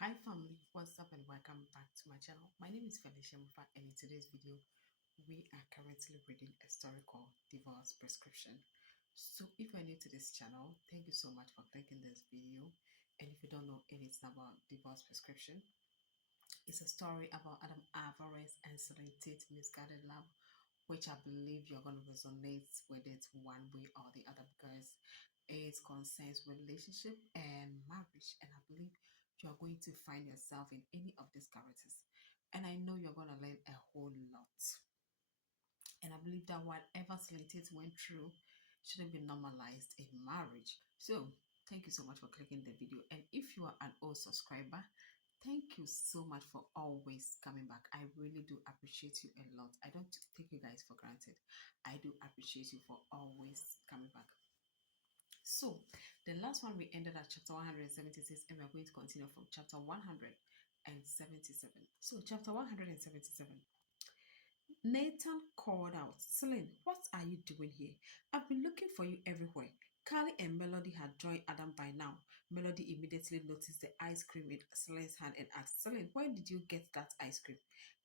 Hi family, what's up and welcome back to my channel. My name is Felicia Mufa and in today's video, we are currently reading a story called Divorce Prescription. So if you're new to this channel, thank you so much for clicking this video. And if you don't know anything about Divorce Prescription, it's a story about Adam Alvarez and Celine Tate misguided love, which I believe you're going to resonate with it one way or the other because it concerns relationship and marriage. And I believe you're going to find yourself in any of these characters. And I know you're going to learn a whole lot. And I believe that whatever Celine Tate went through shouldn't be normalized in marriage. So thank you so much for clicking the video. And if you are an old subscriber, thank you so much for always coming back. I really do appreciate you a lot. I don't take you guys for granted. I do appreciate you for always coming back. So the last one we ended at chapter 176 and we're going to continue from chapter 177. So chapter 177. Nathan called out, Celine, what are you doing here? I've been looking for you everywhere. Carly and Melody had joined Adam by now. Melody immediately noticed the ice cream in Celine's hand and asked, Celine, where did you get that ice cream?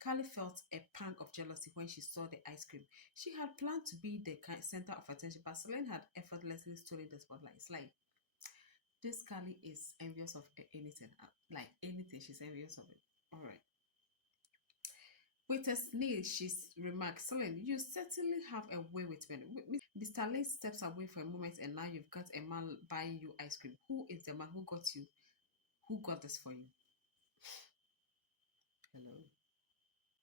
Carly felt a pang of jealousy when she saw the ice cream. She had planned to be the center of attention, but Celine had effortlessly stolen the spotlight. It's like this Carly is envious of anything. Like anything, she's envious of it. All right. With a sneeze, she remarked, Celine, you certainly have a way with men. Mr. Lane steps away for a moment and now you've got a man buying you ice cream. Who is the man who got you? Who got this for you? Hello.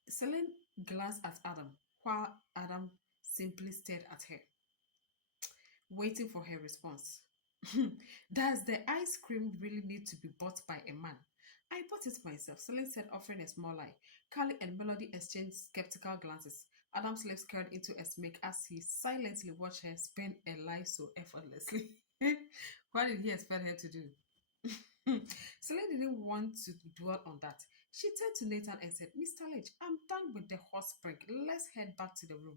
Celine glanced at Adam while Adam simply stared at her, waiting for her response. Does the ice cream really need to be bought by a man? I bought it myself, Celine said, offering a small lie. Carly and Melody exchanged skeptical glances. Adam's lips curled into a smirk as he silently watched her spin a lie so effortlessly. What did he expect her to do? Celine didn't want to dwell on that. She turned to Nathan and said, Mr. Lynch, I'm done with the hot spring. Let's head back to the room.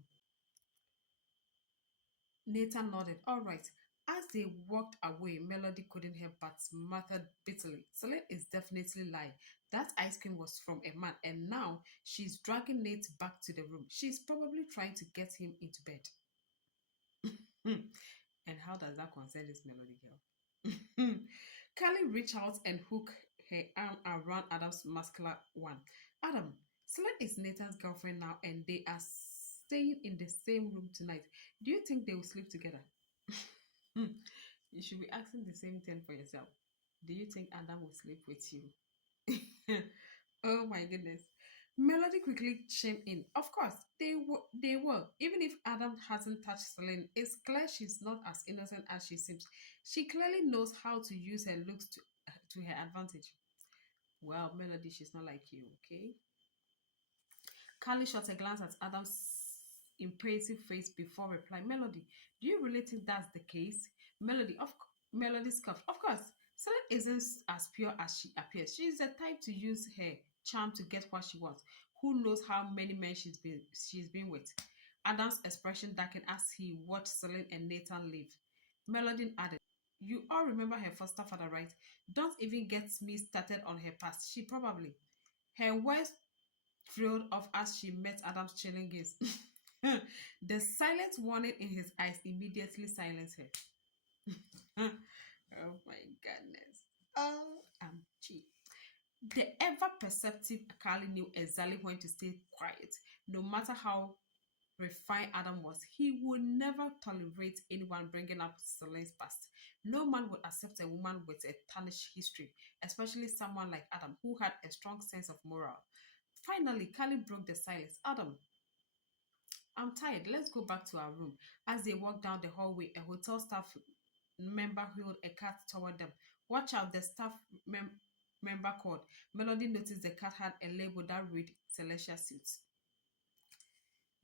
Nathan nodded. All right. As they walked away, Melody couldn't help but muttered bitterly. Celine is definitely lying. That ice cream was from a man, and now she's dragging Nate back to the room. She's probably trying to get him into bed. And how does that concern this Melody girl? Carly reached out and hooked her arm around Adam's muscular one. Adam, Celine is Nathan's girlfriend now, and they are staying in the same room tonight. Do you think they will sleep together? You should be asking the same thing for yourself. Do you think Adam will sleep with you? Oh my goodness. Melody quickly chimed in. Of course, they will. Even if Adam hasn't touched Celine, it's clear she's not as innocent as she seems. She clearly knows how to use her looks to her advantage. Well, Melody, she's not like you, okay? Carly shot a glance at Adam's impressive face before replying, Melody, do you really think that's the case? Melody scoffed. Of course, Celine isn't as pure as she appears. She's the type to use her charm to get what she wants. Who knows how many men she's been with? Adam's expression darkened as he watched Celine and Nathan leave. Melody added, you all remember her foster father, right? Don't even get me started on her past. She probably. Her words trailed off as she met Adam's chilling gaze. The silent warning in his eyes immediately silenced her. Oh my goodness. Oh, I'm cheap. The ever perceptive Carly knew exactly when to stay quiet. No matter how refined Adam was, he would never tolerate anyone bringing up Celine's past. No man would accept a woman with a tarnished history, especially someone like Adam, who had a strong sense of moral. Finally, Carly broke the silence. Adam, I'm tired. Let's go back to our room. As they walked down the hallway, a hotel staff member wheeled a cart toward them. Watch out, the member called. Melody noticed the cart had a label that read Celestia Suits.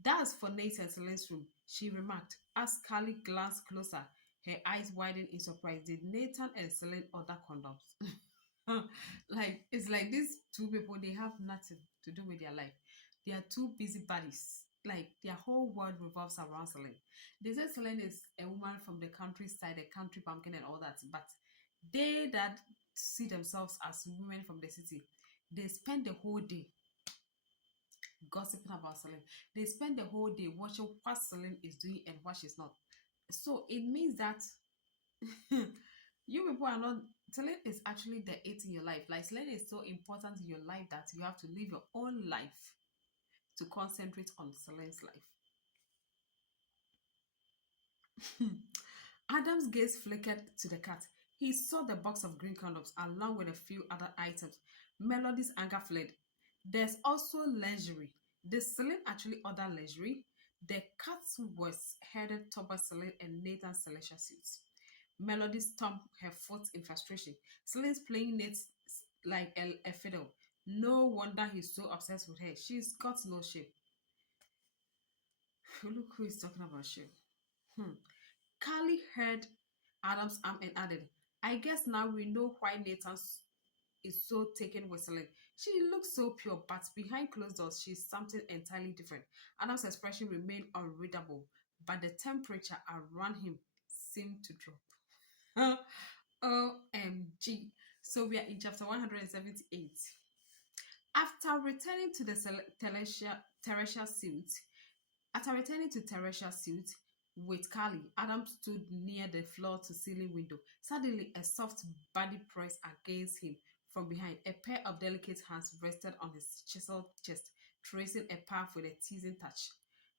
That's for Nate and Celine's room, she remarked. As Carly glanced closer, her eyes widened in surprise. Did Nathan and Celine order condoms? Like, it's like these two people, they have nothing to do with their life. They are two busy buddies. Like, their whole world revolves around Celine. They say Celine is a woman from the countryside, a country pumpkin, and all that. But they that see themselves as women from the city. They spend the whole day gossiping about Celine. They spend the whole day watching what Celine is doing and what she's not. So it means that you people are not. Celine is actually the it in your life. Like Celine is so important in your life that you have to live your own life to concentrate on Celine's life. Adam's gaze flickered to the cat. He saw the box of green condoms along with a few other items. Melody's anger fled. There's also lingerie. Did Celine actually order lingerie? The cat was headed towards Celine and Nathan's celestial suits. Melody stomped her foot in frustration. Celine's playing Nate like a fiddle. No wonder he's so obsessed with her. She's got no shape. Look who is talking about shape. Hmm. Carly heard Adam's arm and added, I guess now we know why Nathan is so taken with Celine. She looks so pure, but behind closed doors, she's something entirely different. Adam's expression remained unreadable, but the temperature around him seemed to drop. OMG. So we are in chapter 178. After returning to the Terrestrial suit, after returning to Terrestrial suit with Carly, Adam stood near the floor-to-ceiling window. Suddenly, a soft body pressed against him from behind. A pair of delicate hands rested on his chiseled chest, tracing a path with a teasing touch.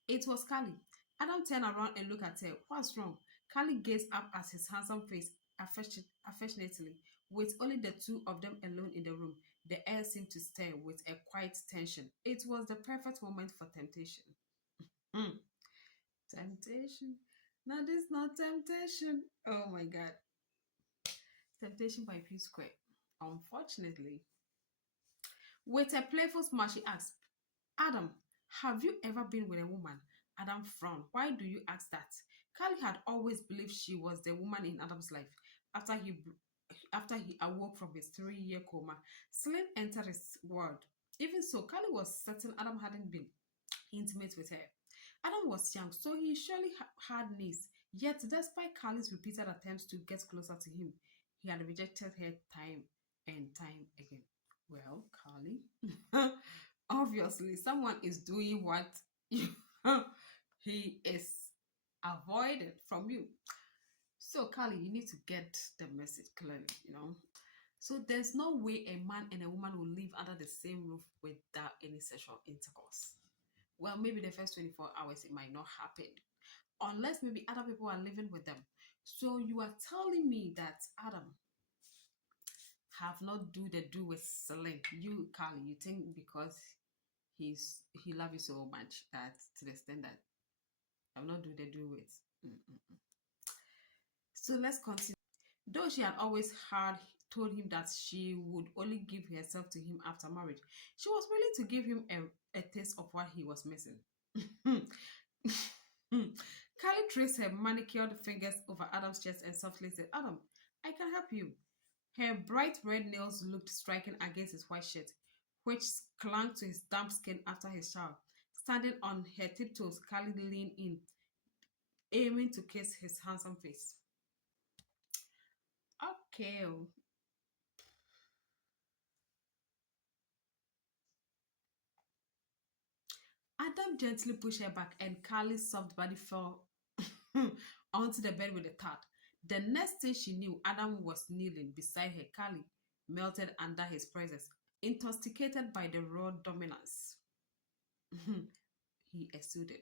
It was Carly. Adam turned around and looked at her. What's wrong? Carly gazed up at his handsome face affectionately. With only the two of them alone in the room, the air seemed to stir with a quiet tension. It was the perfect moment for temptation. Mm. Temptation. Now this is not temptation. Oh my god. Temptation by P Square. Unfortunately. With a playful smile, she asked, Adam, have you ever been with a woman? Adam frowned. Why do you ask that? Carly had always believed she was the woman in Adam's life. After he awoke from his 3-year coma, Celine entered his world. Even so, Carly was certain Adam hadn't been intimate with her. Adam was young, so he surely had needs. Yet, despite Carly's repeated attempts to get closer to him, he had rejected her time and time again. Well, Carly, obviously, someone is doing what he is avoiding from you. So, Carly, you need to get the message clearly. So, there's no way a man and a woman will live under the same roof without any sexual intercourse. Well, maybe the first 24 hours it might not happen unless maybe other people are living with them. So you are telling me that Adam have not do with Celine. You, Carly, you think because he love you so much that to the extent that have not do with. Mm-mm. So let's continue. Though she had always had told him that she would only give herself to him after marriage, she was willing to give him a taste of what he was missing. Carly traced her manicured fingers over Adam's chest and softly said, Adam, I can help you. Her bright red nails looked striking against his white shirt, which clung to his damp skin after his shower. Standing on her tiptoes, Carly leaned in, aiming to kiss his handsome face. Okay. Adam gently pushed her back, and Carly's soft body fell onto the bed with a thud. The next thing she knew, Adam was kneeling beside her. Carly melted under his presence, intoxicated by the raw dominance. He exuded.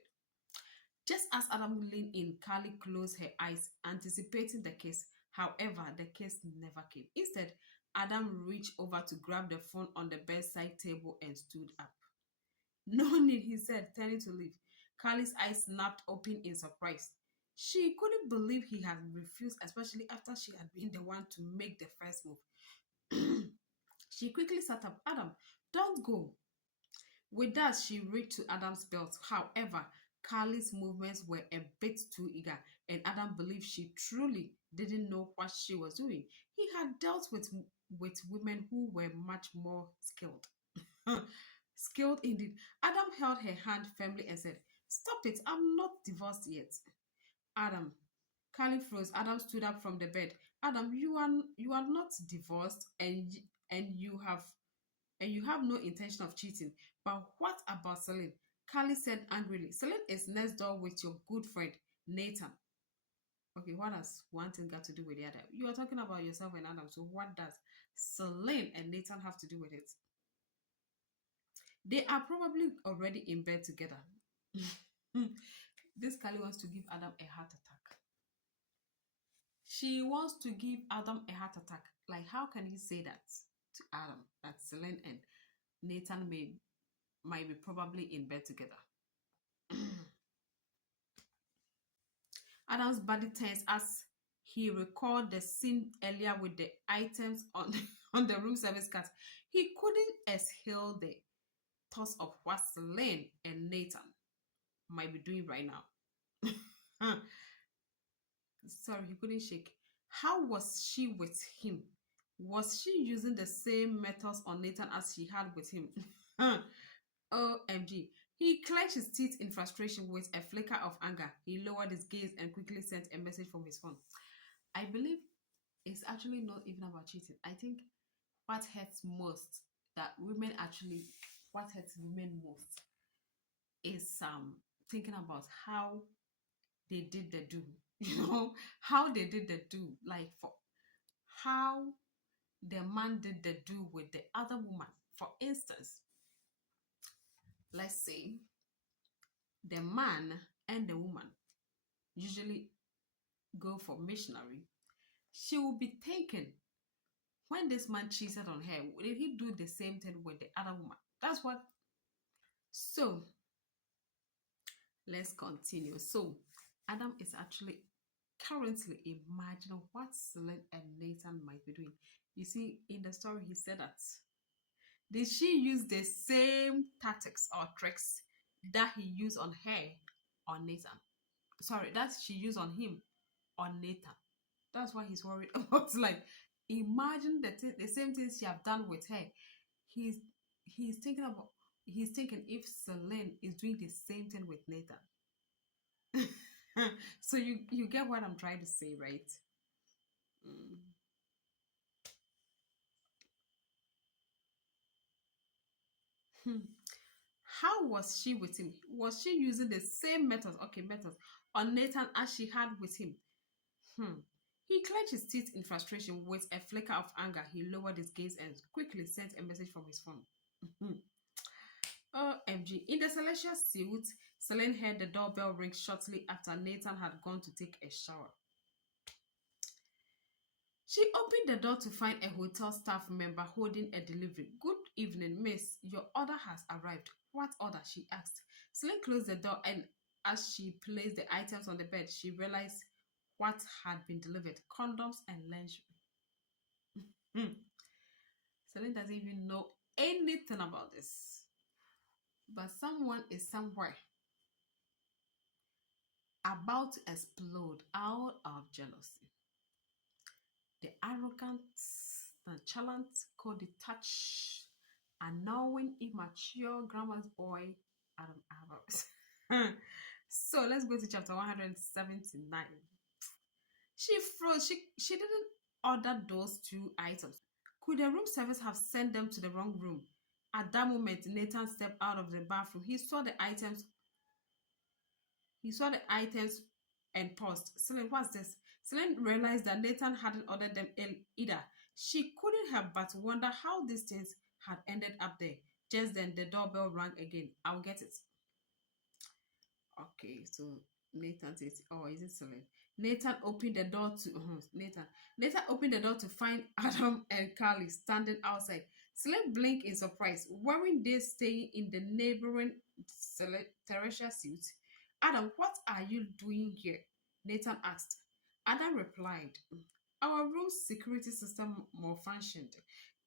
Just as Adam leaned in, Carly closed her eyes, anticipating the kiss. However, the kiss never came. Instead, Adam reached over to grab the phone on the bedside table and stood up. No need, he said, turning to leave. Carly's eyes snapped open in surprise. She couldn't believe he had refused, especially after she had been the one to make the first move. She quickly sat up. Adam, don't go. With that, she reached to Adam's belt. However, Carly's movements were a bit too eager, and Adam believed she truly didn't know what she was doing. He had dealt with women who were much more skilled. Skilled indeed. Adam held her hand firmly and said, Stop it, I'm not divorced yet. Adam. Carly froze. Adam stood up from the bed. Adam, you are not divorced, and you have no intention of cheating. But what about Celine? Carly said angrily. Celine is next door with your good friend Nathan. Okay, what has one thing got to do with the other? You are talking about yourself and Adam. So what does Celine and Nathan have to do with it? They are probably already in bed together. This Carly wants to give Adam a heart attack. She wants to give Adam a heart attack. Like, how can he say that to Adam? That Celine and Nathan might be probably in bed together. Adam's body tense as he recalled the scene earlier with the items on, on the room service card. He couldn't exhale the thoughts of what Celine and Nathan might be doing right now. Sorry, he couldn't shake. How was she with him? Was she using the same methods on Nathan as she had with him? OMG. He clenched his teeth in frustration with a flicker of anger. He lowered his gaze and quickly sent a message from his phone. I believe it's actually not even about cheating. I think what hurts most, that women actually, what hurts women most is thinking about how they did the do. How they did the do. Like, for how the man did the do with the other woman. For instance, let's say the man and the woman usually go for missionary. She will be thinking, when this man cheated on her, did he do the same thing with the other woman? That's what. So let's continue. So Adam is actually currently imagining what Celine and Nathan might be doing. You see, in the story, he said that, did she use the same tactics or tricks that he used on her on Nathan? Sorry, that she used on him on Nathan. That's why he's worried about. Like, imagine the same things she have done with her. He's he's thinking about he's thinking if Celine is doing the same thing with Nathan. So you get what I'm trying to say, right? Mm. Hmm. How was she with him? Was she using the same methods, okay, methods on Nathan as she had with him? Hmm. He clenched his teeth in frustration. With a flicker of anger, he lowered his gaze and quickly sent a message from his phone. OMG. In the celestial suit, Celine heard the doorbell ring shortly after Nathan had gone to take a shower. She opened the door to find a hotel staff member holding a delivery. Good evening, miss. Your order has arrived. What order? She asked. Celine closed the door, and as she placed the items on the bed, she realized what had been delivered: condoms and lingerie. Hmm. Celine doesn't even know anything about this. But someone is somewhere about to explode out of jealousy. The arrogant, nonchalant, co-detached, unknowing, immature grandma's boy, Adam Abbott. So let's go to chapter 179. She froze. She didn't order those two items. Could the room service have sent them to the wrong room? At that moment, Nathan stepped out of the bathroom. He saw the items and paused. Celine, what's this? Celine realized that Nathan hadn't ordered them either. She couldn't help but wonder how these things had ended up there. Just then, the doorbell rang again. I'll get it. Okay, so Nathan says, "Oh, is it Celine?" Nathan opened the door to Nathan. Nathan opened the door to find Adam and Carly standing outside. Celine blinked in surprise. Weren't they staying in the neighboring Teresa suit? Adam, what are you doing here? Nathan asked. Adam replied, our room's security system malfunctioned.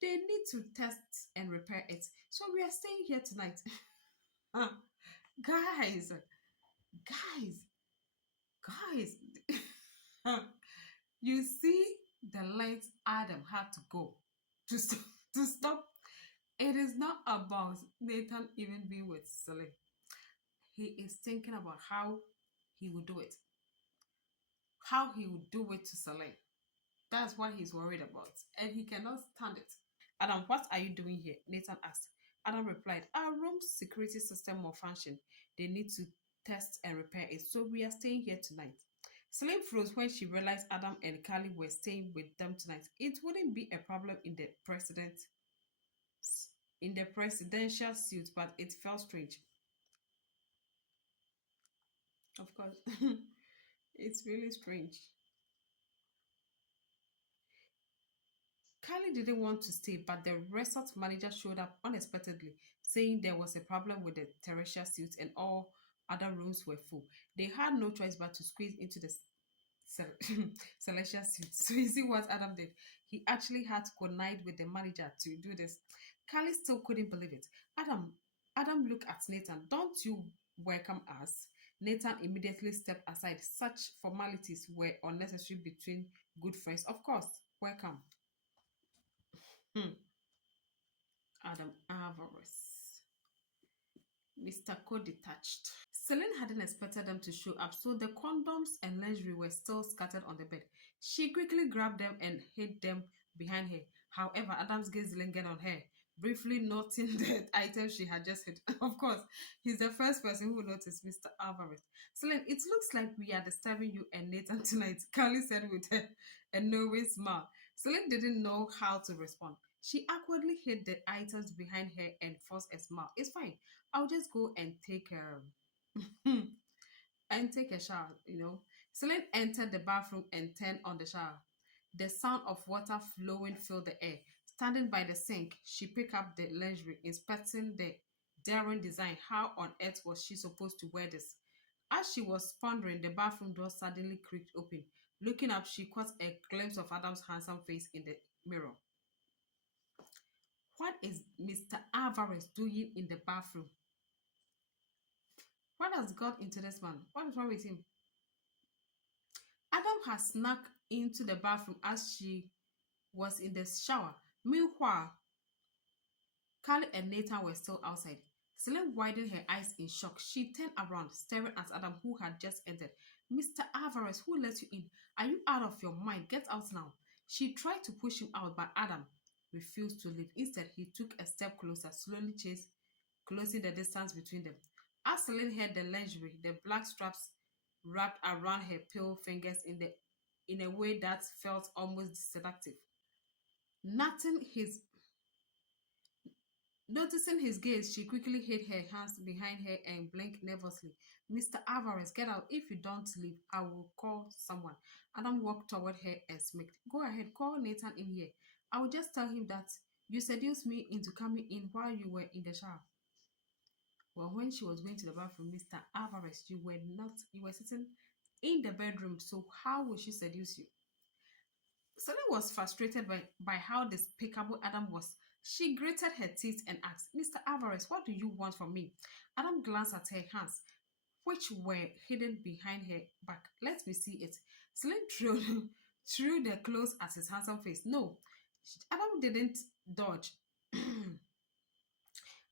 They need to test and repair it. So we are staying here tonight. Guys, guys, guys. You see the length Adam had to go to stop, to stop. It is not about Nathan even being with Celine. He is thinking about how he would do it. How he would do it to Celine. That's what he's worried about, and he cannot stand it. Adam, what are you doing here? Nathan asked. Adam replied, our room's security system malfunctioned. They need to test and repair it, so we are staying here tonight. Celine froze when she realized Adam and Carly were staying with them tonight. It wouldn't be a problem in the presidential suit, but it felt strange. Of course, it's really strange. Carly didn't want to stay, but the resort manager showed up unexpectedly, saying there was a problem with the terrestrial suite and all other rooms were full. They had no choice but to squeeze into the celestial suite. So you see what Adam did? He actually had to connive with the manager to do this. Carly still couldn't believe it. Adam, Adam looked at Nathan. Don't you welcome us? Nathan immediately stepped aside. Such formalities were unnecessary between good friends. Of course, welcome. Hmm. Adam Alvarez. Mr. Cody touched. Celine hadn't expected them to show up, so the condoms and lingerie were still scattered on the bed. She quickly grabbed them and hid them behind her. However, Adam's gaze lingered on her, briefly noting the items she had just hid. Of course, he's the first person who noticed Mr. Alvarez. Celine, it looks like we are disturbing you and Nathan tonight, Carly said with a knowing smile. Celine didn't know how to respond. She awkwardly hid the items behind her and forced a smile. It's fine. I'll just go and take a shower. Celine entered the bathroom and turned on the shower. The sound of water flowing filled the air. Standing by the sink, she picked up the lingerie, inspecting the daring design. How on earth was she supposed to wear this? As she was pondering, the bathroom door suddenly creaked open. Looking up, she caught a glimpse of Adam's handsome face in the mirror. What is Mr. Alvarez doing in the bathroom? What has got into this man? What is wrong with him? Adam had snuck into the bathroom as she was in the shower. Meanwhile, Carly and Nathan were still outside. Celine widened her eyes in shock. She turned around, staring at Adam, who had just entered. Mr. Alvarez, who let you in? Are you out of your mind? Get out now. She tried to push him out, but Adam refused to leave. Instead, he took a step closer, slowly closing the distance between them. As Celine held the lingerie, the black straps wrapped around her pale fingers in a way that felt almost seductive. Nothing his Noticing his gaze, she quickly hid her hands behind her and blinked nervously. Mr. Alvarez, get out. If you don't leave, I will call someone. Adam walked toward her and smirked. Go ahead, call Nathan in here. I will just tell him that you seduced me into coming in while you were in the shower. Well, when she was going to the bathroom, Mr. Alvarez, you were sitting in the bedroom, so how will she seduce you? Sally was frustrated by how despicable Adam was. She gritted her teeth and asked, Mr. Alvarez, what do you want from me? Adam glanced at her hands, which were hidden behind her back. Let me see it. Celine threw the clothes at his handsome face. No, Adam didn't dodge.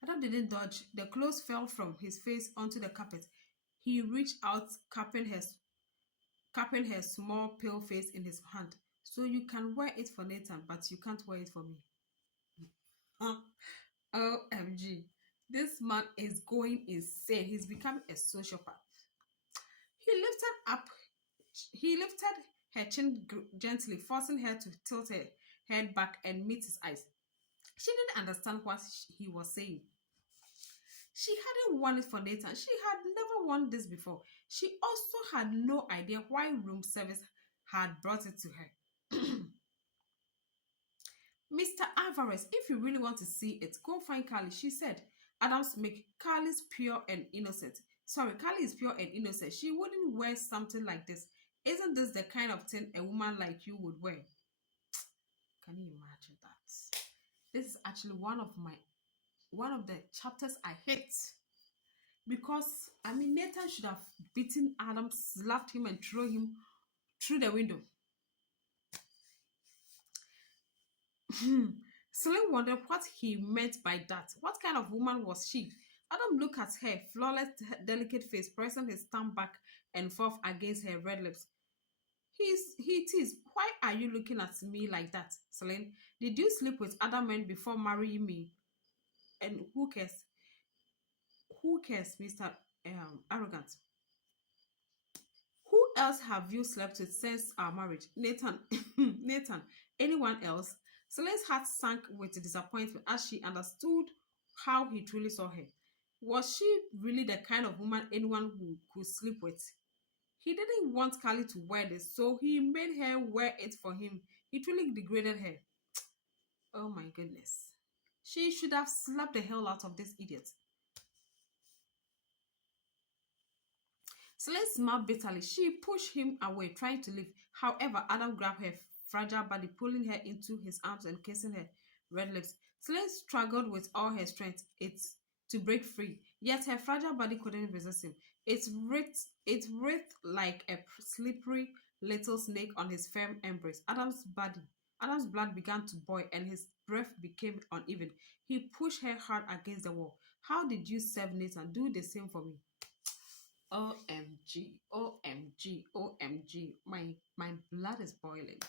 Adam didn't dodge. The clothes fell from his face onto the carpet. He reached out, cupping her small pale face in his hand. So you can wear it for Nathan, but you can't wear it for me. OMG. This man is going insane. He's becoming a sociopath. He lifted up he lifted her chin gently, forcing her to tilt her head back and meet his eyes. She didn't understand what he was saying. She hadn't worn it for Nathan. She had never worn this before. She also had no idea why room service had brought it to her. Mr. Alvarez, if you really want to see it, go find Carly, she said. Adams make Carly's pure and innocent. Sorry, Carly is pure and innocent. She wouldn't wear something like this. Isn't this the kind of thing a woman like you would wear? Can you imagine that? This is actually one of the chapters I hate. Because Nathan should have beaten Adam, slapped him, and thrown him through the window. Celine wondered what he meant by that. What kind of woman was she? Adam looked at her flawless, delicate face, pressing his thumb back and forth against her red lips. He teased, why are you looking at me like that, Celine? Did you sleep with other men before marrying me? And who cares? Who cares, Mr. Arrogant? Who else have you slept with since our marriage? Nathan. Nathan. Anyone else? Celine's heart sank with disappointment as she understood how he truly saw her. Was she really the kind of woman anyone who could sleep with? He didn't want Carly to wear this, so he made her wear it for him. He truly degraded her. Oh my goodness. She should have slapped the hell out of this idiot. Celine smiled bitterly. She pushed him away, trying to leave. However, Adam grabbed her fragile body, pulling her into his arms and kissing her red lips. Celine struggled with all her strength to break free, yet her fragile body couldn't resist him. It writhed like a slippery little snake on his firm embrace. Adam's blood began to boil and his breath became uneven. He pushed her hard against the wall. How did you serve Nathan? Do the same for me. OMG, OMG, OMG. My blood is boiling.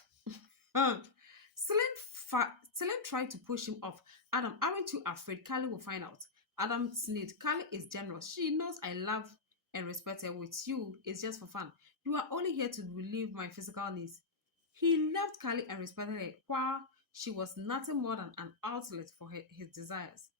Celine tried to push him off. Adam, aren't you afraid Carly will find out? Adam sneered. Carly is generous. She knows I love and respect her. With you, it's just for fun. You are only here to relieve my physical needs. He loved Carly and respected her, while she was nothing more than an outlet for his desires.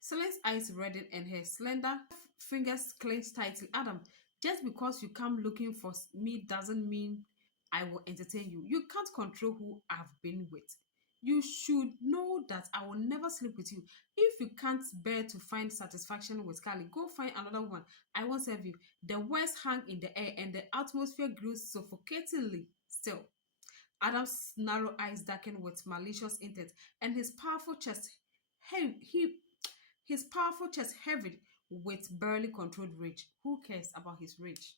Celine's eyes reddened and her slender fingers clenched tightly. Adam, just because you come looking for me doesn't mean I will entertain you. You can't control who I've been with. You should know that I will never sleep with you. If you can't bear to find satisfaction with Carly, go find another one. I won't serve you. The words hung in the air and the atmosphere grew suffocatingly still. Adam's narrow eyes darkened with malicious intent, and he his powerful chest heaved with barely controlled rage. Who cares about his rage?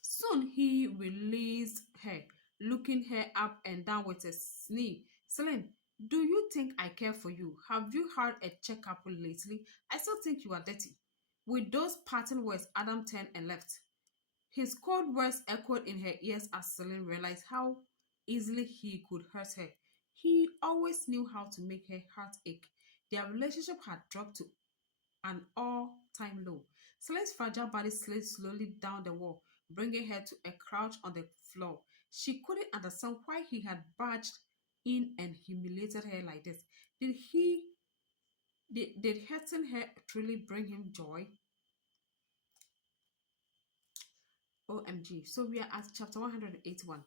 Soon he released her, looking her up and down with a sneer. Celine, do you think I care for you? Have you had a checkup lately? I still think you are dirty. With those parting words, Adam turned and left. His cold words echoed in her ears as Celine realized how easily he could hurt her. He always knew how to make her heart ache. Their relationship had dropped to an all-time low. Celine's fragile body slid slowly down the wall, bringing her to a crouch on the floor. She couldn't understand why he had barged in and humiliated her like this. Did hurting her truly bring him joy? OMG. So we are at chapter 181.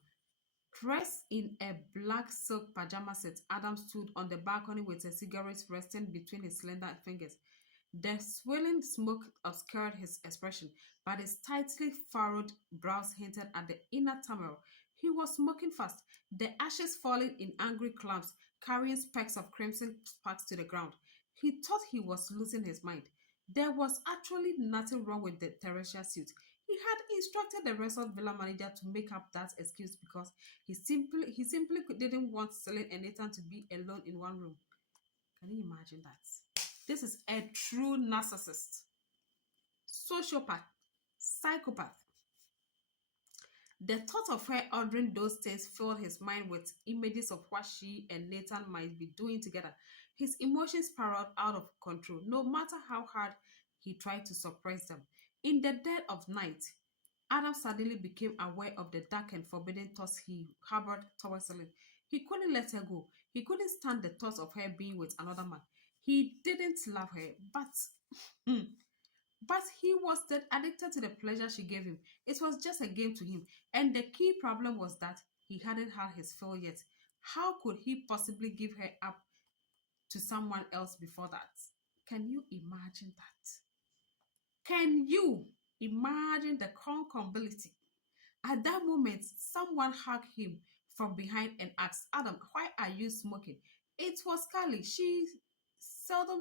Dressed in a black silk pajama set, Adam stood on the balcony with a cigarette resting between his slender fingers. The swirling smoke obscured his expression, but his tightly furrowed brows hinted at the inner turmoil. He was smoking fast, the ashes falling in angry clouds, carrying specks of crimson sparks to the ground. He thought he was losing his mind. There was actually nothing wrong with the Theresia suit. He had instructed the resort villa manager to make up that excuse because he simply didn't want Celine and Nathan to be alone in one room. Can you imagine that? This is a true narcissist, sociopath, psychopath. The thought of her ordering those things filled his mind with images of what she and Nathan might be doing together. His emotions spiraled out of control, no matter how hard he tried to suppress them. In the dead of night, Adam suddenly became aware of the dark and forbidden thoughts he harbored towards Celine. He couldn't let her go. He couldn't stand the thoughts of her being with another man. He didn't love her, but he was that addicted to the pleasure she gave him. It was just a game to him. And the key problem was that he hadn't had his fill yet. How could he possibly give her up to someone else before that? Can you imagine that? Can you imagine the concombility? At that moment, someone hugged him from behind and asked, Adam, why are you smoking? It was Carly. Seldom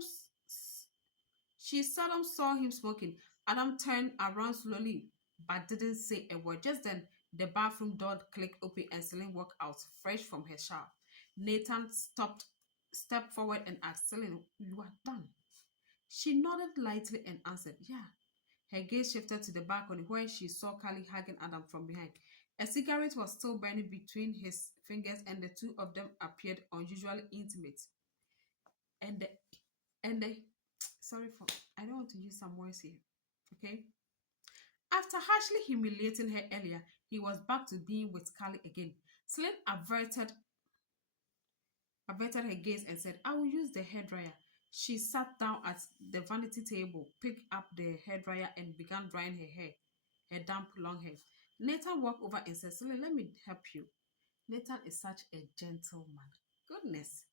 she seldom saw him smoking. Adam turned around slowly but didn't say a word. Just then, the bathroom door clicked open and Celine walked out, fresh from her shower. Nathan stepped forward and asked, Celine, you are done? She nodded lightly and answered, yeah. Her gaze shifted to the balcony where she saw Carly hugging Adam from behind. A cigarette was still burning between his fingers, and the two of them appeared unusually intimate. And the, and the, sorry for, I don't want to use some words here, okay? After harshly humiliating her earlier, he was back to being with Carly again. Celine averted her gaze and said, I will use the hairdryer. She sat down at the vanity table, picked up the hairdryer, and began drying her hair, her damp long hair. Nathan walked over and said, Celine, let me help you. Nathan is such a gentleman. Goodness.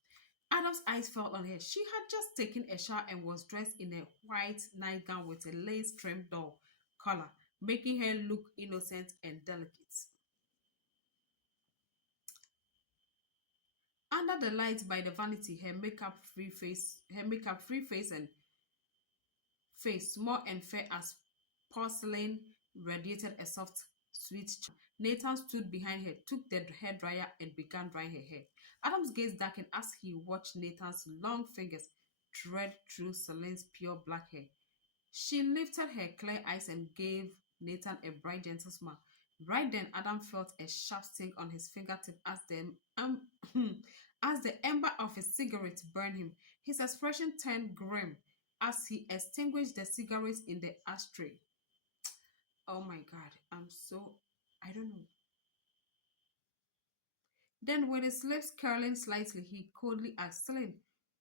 Adam's eyes fell on her. She had just taken a shower and was dressed in a white nightgown with a lace trimmed doll collar, making her look innocent and delicate. Under the light by the vanity, her makeup free face and face, small and fair as porcelain, radiated a soft, sweet charm. Nathan stood behind her, took the hairdryer, and began drying her hair. Adam's gaze darkened as he watched Nathan's long fingers thread through Celine's pure black hair. She lifted her clear eyes and gave Nathan a bright, gentle smile. Right then, Adam felt a sharp sting on his fingertip as the ember of his cigarette burned him. His expression turned grim as he extinguished the cigarette in the ashtray. Oh my God, I don't know. Then, with his lips curling slightly, he coldly asked Celine,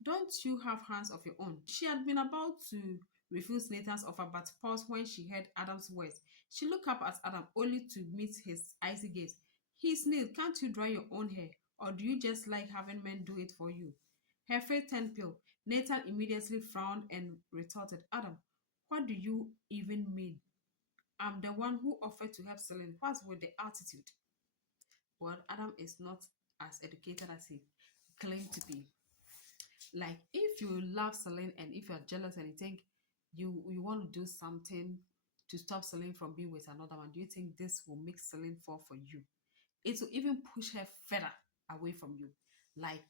don't you have hands of your own? She had been about to refuse Nathan's offer but paused when she heard Adam's words. She looked up at Adam only to meet his icy gaze. He sneered, can't you dry your own hair? Or do you just like having men do it for you? Her face turned pale. Nathan immediately frowned and retorted, Adam, what do you even mean? I'm the one who offered to help Celine. What's with the attitude? Well, Adam is not as educated as he claimed to be. Like, if you love Celine and if you're jealous and you think you want to do something to stop Celine from being with another one, do you think this will make Celine fall for you? It will even push her further away from you. Like,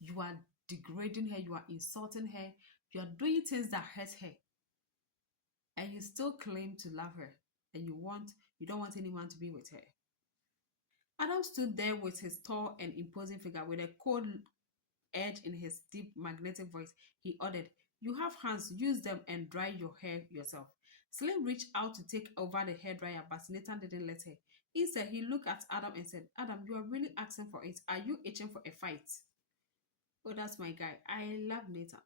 you are degrading her, you are insulting her, you are doing things that hurt her, and you still claim to love her, and you don't want anyone to be with her. Adam stood there with his tall and imposing figure with a cold edge in his deep magnetic voice. He ordered, you have hands, use them and dry your hair yourself. Slim reached out to take over the hairdryer, but Nathan didn't let her. Instead, he looked at Adam and said, Adam, you are really asking for it. Are you itching for a fight? Oh, that's my guy. I love Nathan.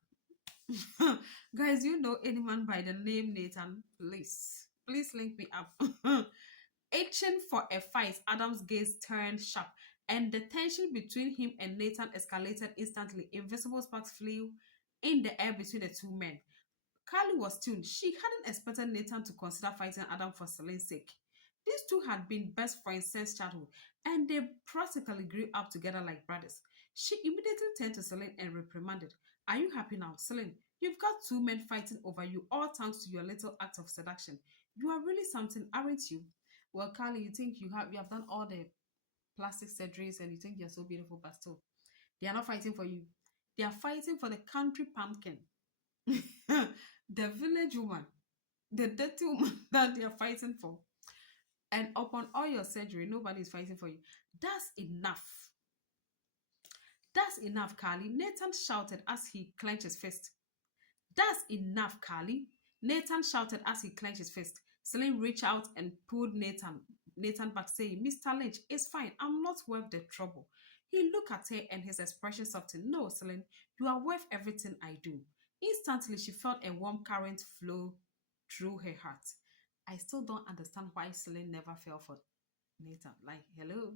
Guys, you know anyone by the name Nathan? Please link me up. Itching for a fight, Adam's gaze turned sharp, and the tension between him and Nathan escalated instantly. Invisible sparks flew in the air between the two men. Carly was tuned. She hadn't expected Nathan to consider fighting Adam for Celine's sake. These two had been best friends since childhood, and they practically grew up together like brothers. She immediately turned to Celine and reprimanded, are you happy now, Celine? You've got two men fighting over you, all thanks to your little act of seduction. You are really something, aren't you? Well, Carly, you think you have done all the plastic surgeries and you think you're so beautiful, but still, they are not fighting for you. They are fighting for the country pumpkin, the village woman, the dirty woman that they are fighting for. And upon all your surgery, nobody is fighting for you. That's enough. That's enough, Carly. Nathan shouted as he clenched his fist. That's enough, Carly. Nathan shouted as he clenched his fist. Celine reached out and pulled Nathan back, saying, Mr. Lynch, it's fine. I'm not worth the trouble. He looked at her and his expression softened. No, Celine, you are worth everything I do. Instantly, she felt a warm current flow through her heart. I still don't understand why Celine never fell for Nathan. Like, hello?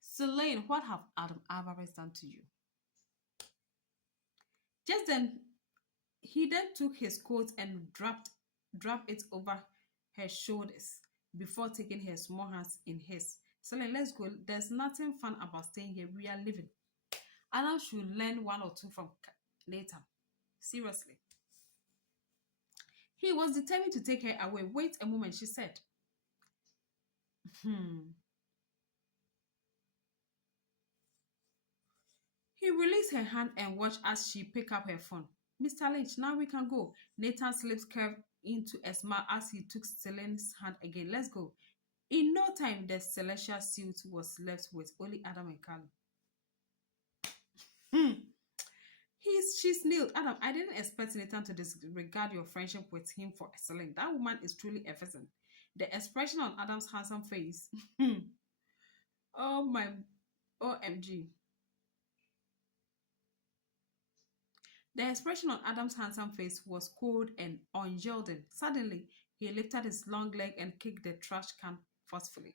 Celine, what have Adam Alvarez done to you? Just then, he then took his coat and dropped it over her shoulders before taking her small hands in his. Celine, let's go. There's nothing fun about staying here. We are leaving. Adam should learn one or two from Nathan. Seriously. He was determined to take her away. Wait a moment, she said. He released her hand and watched as she picked up her phone. Mr. Lynch, now we can go. Nathan's lips curved into a smile as he took Celine's hand again. Let's go. In no time, the celestial suit was left with only Adam and Carly. Hmm. She sneered. Adam, I didn't expect Nathan to disregard your friendship with him for Celine. That woman is truly efficient. The expression on Adam's handsome face. Oh my OMG. The expression on Adam's handsome face was cold and unyielding. Suddenly, he lifted his long leg and kicked the trash can forcefully.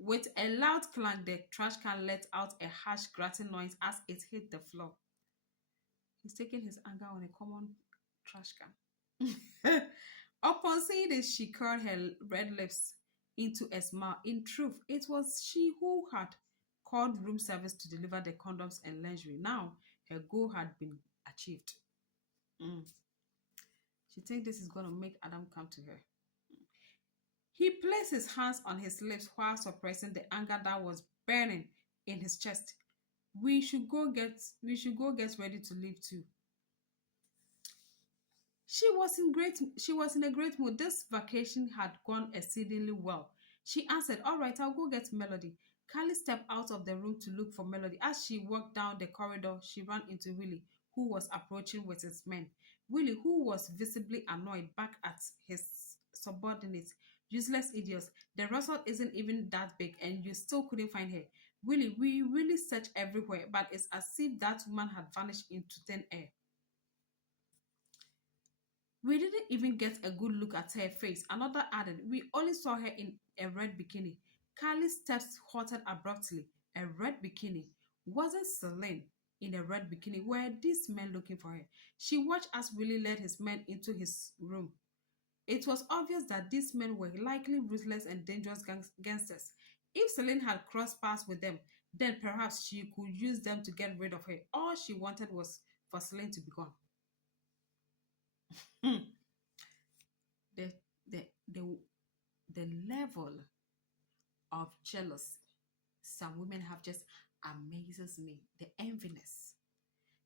With a loud clang, the trash can let out a harsh grating noise as it hit the floor. He's taking his anger on a common trash can. Upon seeing this, she curled her red lips into a smile. In truth, it was she who had called room service to deliver the condoms and lingerie. Now, her goal had been achieved. Mm. She thinks this is going to make Adam come to her. He placed his hands on his lips while suppressing the anger that was burning in his chest. We should go get ready to leave too. She was in a great mood. This vacation had gone exceedingly well. She answered, "All right, I'll go get Melody." Carly stepped out of the room to look for Melody. As she walked down the corridor, she ran into Willie, who was approaching with his men. Willie, who was visibly annoyed back at his subordinates. Useless idiots. The resort isn't even that big and you still couldn't find her. Willie, we really searched everywhere, but it's as if that woman had vanished into thin air. We didn't even get a good look at her face. Another added, we only saw her in a red bikini. Carly's steps halted abruptly. A red bikini. Wasn't Celine in a red bikini? Were these men looking for her? She watched as Willie led his men into his room. It was obvious that these men were likely ruthless and dangerous gangsters. If Celine had crossed paths with them, then perhaps she could use them to get rid of her. All she wanted was for Celine to be gone. Hmm. the the the the level of jealousy some women have just amazes me. The enviness.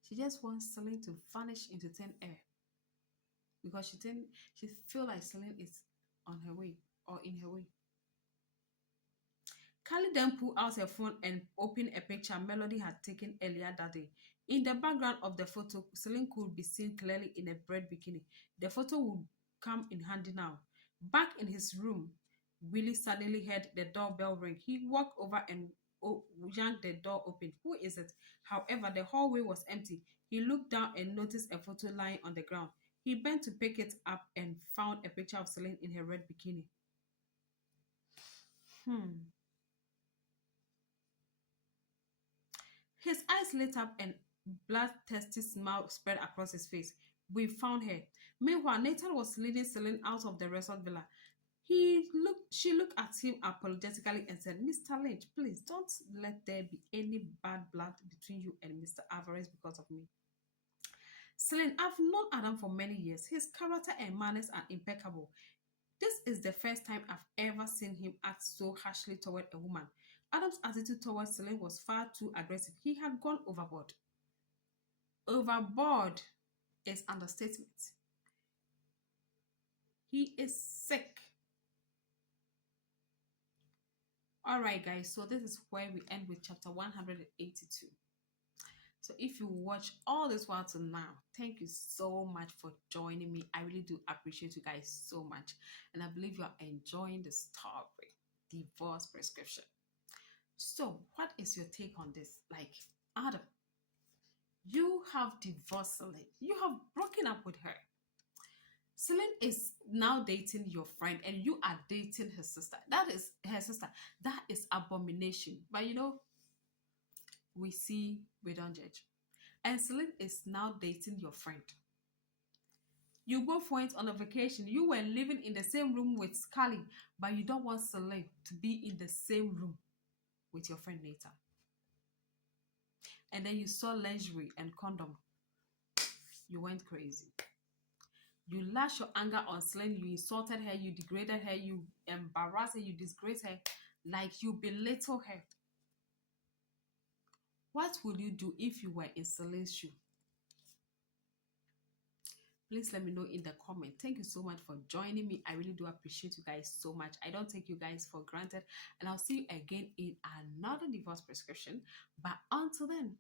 She just wants Celine to vanish into thin air because she feel like Celine is on her way or in her way. Carly then pulled out her phone and opened a picture Melody had taken earlier that day. In the background of the photo, Celine could be seen clearly in a red bikini. The photo would come in handy now. Back in his room, Willie suddenly heard the doorbell ring. He walked over and yanked the door open. Who is it? However, the hallway was empty. He looked down and noticed a photo lying on the ground. He bent to pick it up and found a picture of Celine in her red bikini. Hmm. His eyes lit up and bloodthirsty smile spread across his face. We found her. Meanwhile, Nathan was leading Celine out of the resort villa. She looked at him apologetically and said, "Mr. Lynch, please don't let there be any bad blood between you and Mr. Alvarez because of me." Celine, I've known Adam for many years. His character and manners are impeccable. This is the first time I've ever seen him act so harshly toward a woman. Adam's attitude towards Celine was far too aggressive. He had gone overboard. Overboard is understatement. He is sick. All right, guys. So this is where we end with chapter 182. So if you watch all this while to now, thank you so much for joining me. I really do appreciate you guys so much. And I believe you are enjoying the story, Divorce Prescription. So what is your take on this? Like, Adam, you have divorced Celine. You have broken up with her. Celine is now dating your friend and you are dating her sister. That is her sister. That is abomination. But we see, we don't judge. And Celine is now dating your friend. You both went on a vacation. You were living in the same room with Scully, but you don't want Celine to be in the same room with your friend Nathan. And then you saw lingerie and condom. You went crazy. You lashed your anger on Celine. You insulted her. You degraded her. You embarrassed her. You disgraced her. Like you belittled her. What would you do if you were in Celine's shoe? Please let me know in the comment. Thank you so much for joining me. I really do appreciate you guys so much. I don't take you guys for granted. And I'll see you again in another divorce prescription. But until then,